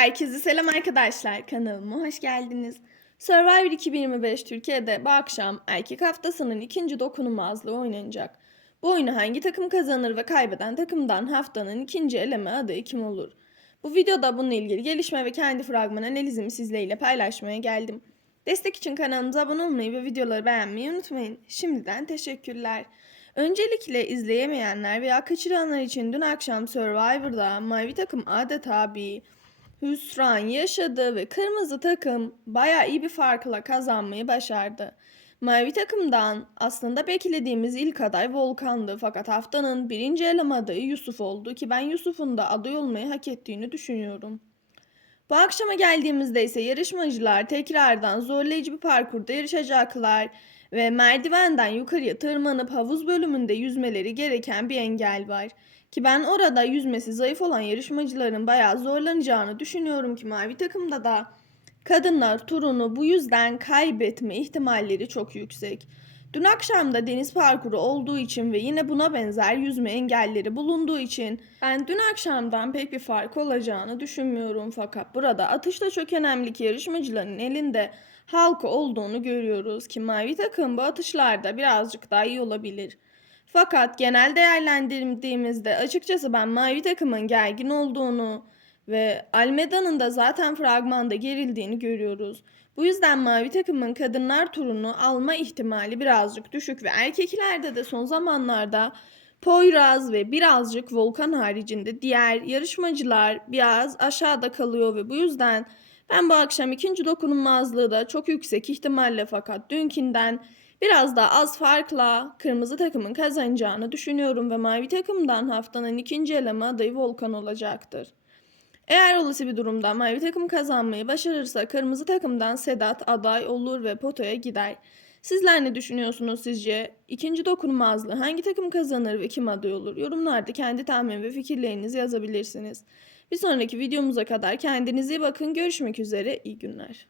Herkese selam arkadaşlar. Kanalıma hoş geldiniz. Survivor 2025 Türkiye'de bu akşam erkek haftasının ikinci dokunulmazlığı oynanacak. Bu oyunu hangi takım kazanır ve kaybeden takımdan haftanın ikinci eleme adayı kim olur? Bu videoda bununla ilgili gelişme ve kendi fragman analizimi sizlerle paylaşmaya geldim. Destek için kanalımıza abone olmayı ve videoları beğenmeyi unutmayın. Şimdiden teşekkürler. Öncelikle izleyemeyenler veya kaçıranlar için dün akşam Survivor'da mavi takım adeta bir hüsran yaşadı ve kırmızı takım bayağı iyi bir farkla kazanmayı başardı. Mavi takımdan aslında beklediğimiz ilk aday Volkan'dı fakat haftanın birinci eleme adayı Yusuf oldu ki ben Yusuf'un da aday olmayı hak ettiğini düşünüyorum. Bu akşama geldiğimizde ise yarışmacılar tekrardan zorlayıcı bir parkurda yarışacaklar ve merdivenden yukarıya tırmanıp havuz bölümünde yüzmeleri gereken bir engel var. Ki ben orada yüzmesi zayıf olan yarışmacıların bayağı zorlanacağını düşünüyorum ki mavi takımda da kadınlar turunu bu yüzden kaybetme ihtimalleri çok yüksek. Dün akşam da deniz parkuru olduğu için ve yine buna benzer yüzme engelleri bulunduğu için ben dün akşamdan pek bir fark olacağını düşünmüyorum fakat burada atışta çok önemli ki yarışmacıların elinde halka olduğunu görüyoruz ki mavi takım bu atışlarda birazcık daha iyi olabilir. Fakat genel değerlendirdiğimizde açıkçası ben mavi takımın gergin olduğunu ve Almeda'nın da zaten fragmanda gerildiğini görüyoruz. Bu yüzden mavi takımın kadınlar turunu alma ihtimali birazcık düşük ve erkeklerde de son zamanlarda Poyraz ve birazcık Volkan haricinde diğer yarışmacılar biraz aşağıda kalıyor ve bu yüzden ben bu akşam ikinci dokunulmazlığı da çok yüksek ihtimalle fakat dünkinden biraz daha az farkla kırmızı takımın kazanacağını düşünüyorum ve mavi takımdan haftanın ikinci eleme adayı Volkan olacaktır. Eğer olası bir durumda mavi takım kazanmayı başarırsa kırmızı takımdan Sedat aday olur ve potoya gider. Sizler ne düşünüyorsunuz sizce? İkinci dokunulmazlığı hangi takım kazanır ve kim aday olur? Yorumlarda kendi tahmin ve fikirlerinizi yazabilirsiniz. Bir sonraki videomuza kadar kendinize iyi bakın. Görüşmek üzere. İyi günler.